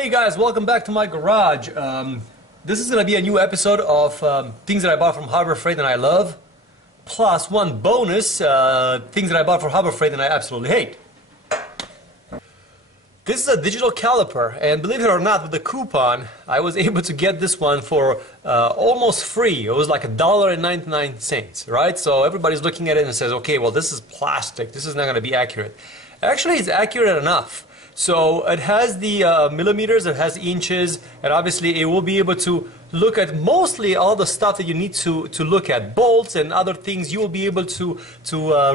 Hey guys, welcome back to my garage. This is going to be a new episode of things that I bought from Harbor Freight and I love, plus one bonus, things that I bought from Harbor Freight and I absolutely hate. This is a digital caliper, and believe it or not, with the coupon, I was able to get this one for almost free. It was like $1.99, right? So everybody's looking at it and says, okay, well, this is plastic. This is not going to be accurate. Actually, it's accurate enough. So it has the millimeters, it has inches, and obviously it will be able to look at mostly all the stuff that you need to look at. Bolts and other things you will be able to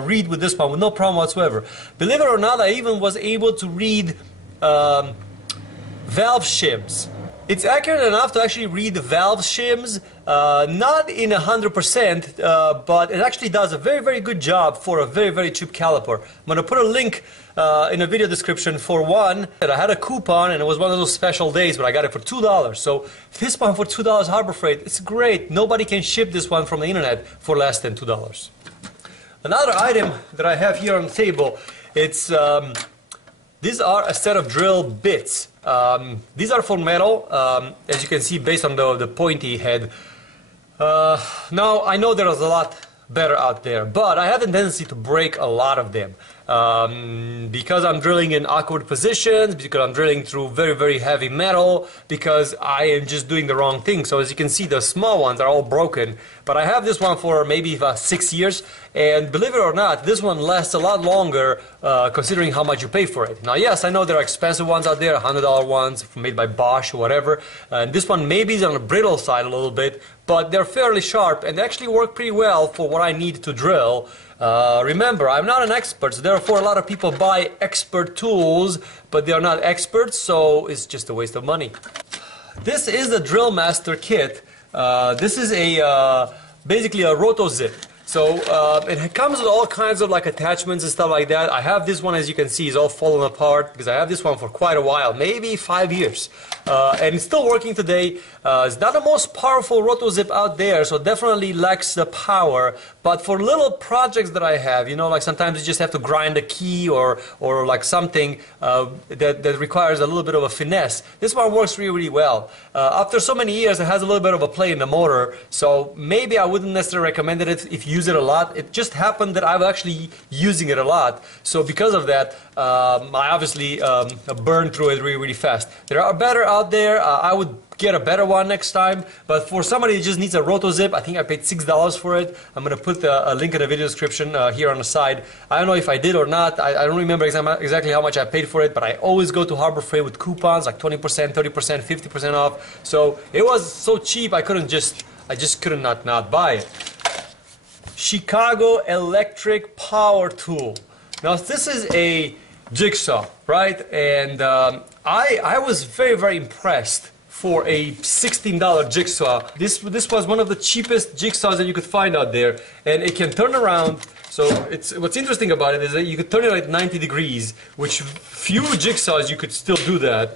read with this one with no problem whatsoever. Believe it or not, I even was able to read valve shims. It's accurate enough to actually read the valve shims, not in 100%, but it actually does a very, very good job for a very, very cheap caliper. I'm going to put a link in a video description for one. I had a coupon and it was one of those special days, but I got it for $2. So this one for $2 Harbor Freight, it's great. Nobody can ship this one from the internet for less than $2. Another item that I have here on the table, it's these are a set of drill bits. These are for metal, as you can see based on the pointy head. Now, I know there's a lot better out there, but I have a tendency to break a lot of them. Because I'm drilling in awkward positions, because I'm drilling through very, very heavy metal, because I am just doing the wrong thing. So as you can see, the small ones are all broken. But I have this one for maybe 6 years, and believe it or not, this one lasts a lot longer considering how much you pay for it. Now yes, I know there are expensive ones out there, $100 ones made by Bosch or whatever. This one maybe is on the brittle side a little bit, but they're fairly sharp and they actually work pretty well for what I need to drill. Remember, I'm not an expert, so therefore a lot of people buy expert tools, but they are not experts, so it's just a waste of money. This is the Drill Master kit. This is basically a roto zip. So it comes with all kinds of like attachments and stuff like that. I have this one, as you can see, is all falling apart because I have this one for quite a while, maybe 5 years. And it's still working today. It's not the most powerful roto zip out there, so definitely lacks the power. But for little projects that I have, you know, like sometimes you just have to grind a key or like something that requires a little bit of a finesse. This one works really, really well. After so many years, it has a little bit of a play in the motor, so maybe I wouldn't necessarily recommend it if you use it a lot. It just happened that I'm actually using it a lot, so because of that, I obviously burned through it really, really fast. There are better out there. I would get a better one next time, but for somebody who just needs a roto zip, I think I paid $6 for it. I'm going to put a link in the video description here on the side. I don't know if I did or not. I don't remember exactly how much I paid for it, but I always go to Harbor Freight with coupons like 20%, 30%, 50% off. So it was so cheap I just couldn't not buy it. Chicago Electric Power Tool. Now this is a Jigsaw, right? And I was very, very impressed for a $16 Jigsaw. This was one of the cheapest Jigsaws that you could find out there, and it can turn around. So what's interesting about it is that you could turn it at 90 degrees, which few Jigsaws you could still do that.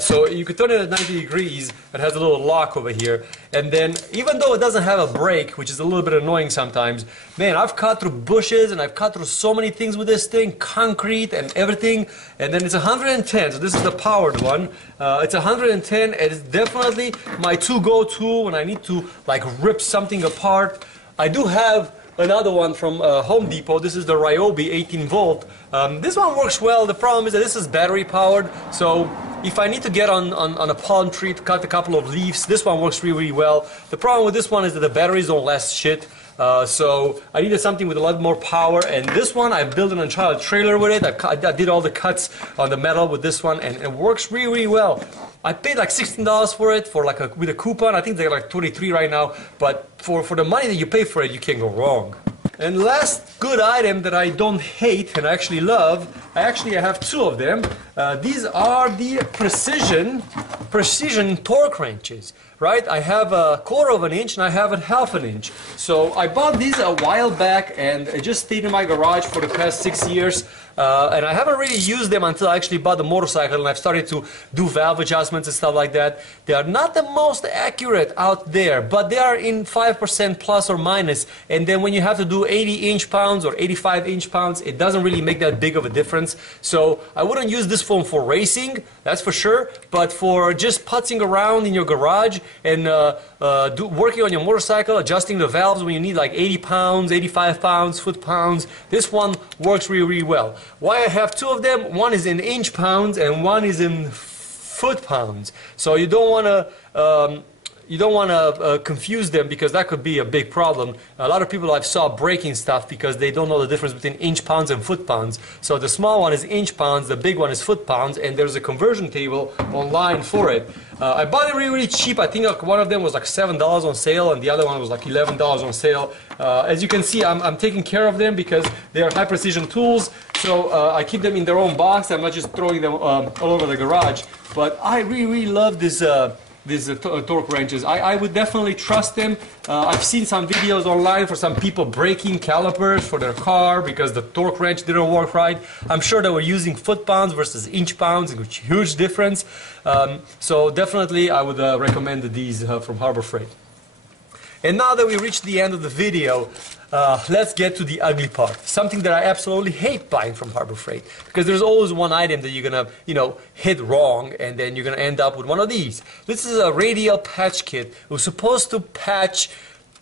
So you could turn it at 90 degrees. It has a little lock over here, and then even though it doesn't have a brake, which is a little bit annoying sometimes, man, I've cut through bushes and I've cut through so many things with this thing, concrete and everything. And then it's 110, so this is the powered one. It's 110, and it's definitely my to-go tool when I need to like rip something apart. I do have another one from Home Depot. This is the Ryobi 18 volt. This one works well. The problem is that this is battery powered, so if I need to get on a palm tree to cut a couple of leaves, this one works really, really well. The problem with this one is that the batteries don't last shit. So I needed something with a lot more power, and this one I built an entire trailer with it. I did all the cuts on the metal with this one, and it works really, really well. I paid like $16 for it with a coupon. I think they're like 23 right now, but for the money that you pay for it, you can't go wrong. And last good item that I don't hate and I actually love, I have two of them. These are the precision torque wrenches, right? I have a 1/4 of an inch and I have a 1/2 an inch. So I bought these a while back and it just stayed in my garage for the past 6 years. and I haven't really used them until I actually bought the motorcycle and I've started to do valve adjustments and stuff like that. They are not the most accurate out there, but they are in 5% plus or minus, and then when you have to do 80 inch-pounds or 85 inch-pounds, it doesn't really make that big of a difference. So I wouldn't use this foam for racing, that's for sure, but for just putzing around in your garage and working on your motorcycle, adjusting the valves when you need like 80 pounds, 85 pounds, foot-pounds, this one works really, really well. Why I have two of them, one is in inch-pounds and one is in foot-pounds. So you don't want to confuse them, because that could be a big problem. A lot of people I've saw breaking stuff because they don't know the difference between inch-pounds and foot-pounds. So the small one is inch-pounds, the big one is foot-pounds, and there's a conversion table online for it. I bought it really, really cheap. I think like one of them was like $7 on sale and the other one was like $11 on sale. As you can see, I'm taking care of them because they are high-precision tools. So I keep them in their own box. I'm not just throwing them all over the garage. But I really, really love this. These torque wrenches. I would definitely trust them. I've seen some videos online for some people breaking calipers for their car because the torque wrench didn't work right. I'm sure they were using foot-pounds versus inch-pounds, which is a huge difference. So definitely I would recommend these from Harbor Freight. And now that we reached the end of the video, let's get to the ugly part. Something that I absolutely hate buying from Harbor Freight, because there's always one item that you're gonna, hit wrong, and then you're gonna end up with one of these. This is a Radial Patch Kit. It was supposed to patch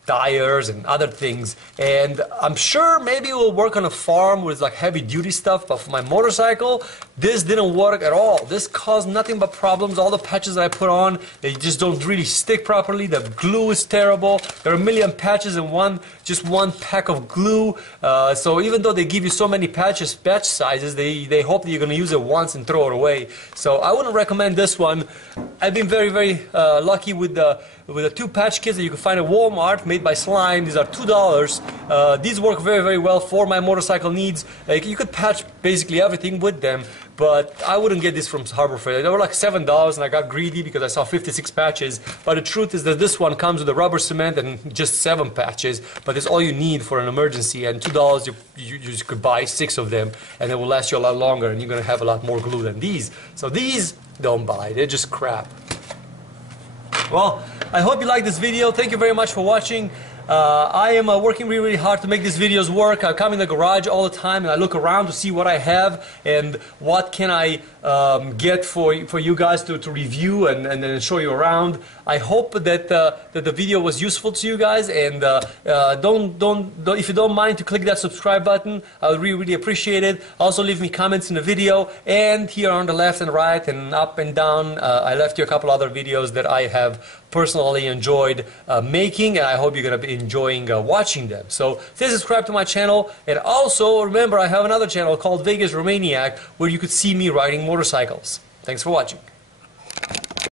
tires and other things, and I'm sure maybe it will work on a farm with like heavy duty stuff, but for my motorcycle this didn't work at all. This caused nothing but problems. All the patches that I put on, they just don't really stick properly. The glue is terrible. There are a million patches in just one pack of glue, so even though they give you so many patch sizes, they hope that you're going to use it once and throw it away. So I wouldn't recommend this one. I've been very, very lucky with the two patch kits that you can find at Walmart, made by Slime. These are $2. These work very, very well for my motorcycle needs. Like, you could patch basically everything with them, but I wouldn't get this from Harbor Freight. They were like $7, and I got greedy because I saw 56 patches. But the truth is that this one comes with a rubber cement and just 7 patches, but it's all you need for an emergency. And $2, you just could buy 6 of them, and it will last you a lot longer, and you're going to have a lot more glue than these. So these, don't buy. They're just crap. Well, I hope you liked this video. Thank you very much for watching. I am working really, really hard to make these videos work. I come in the garage all the time and I look around to see what I have and what can I get for you guys to review and then show you around. I hope that the video was useful to you guys, and if you don't mind to click that subscribe button, I would really, really appreciate it. Also leave me comments in the video, and here on the left and right and up and down I left you a couple other videos that I have personally enjoyed making, and I hope you're going to be enjoying watching them. So stay subscribed to my channel, and also remember I have another channel called Vegas Romaniac where you could see me riding motorcycles. Thanks for watching.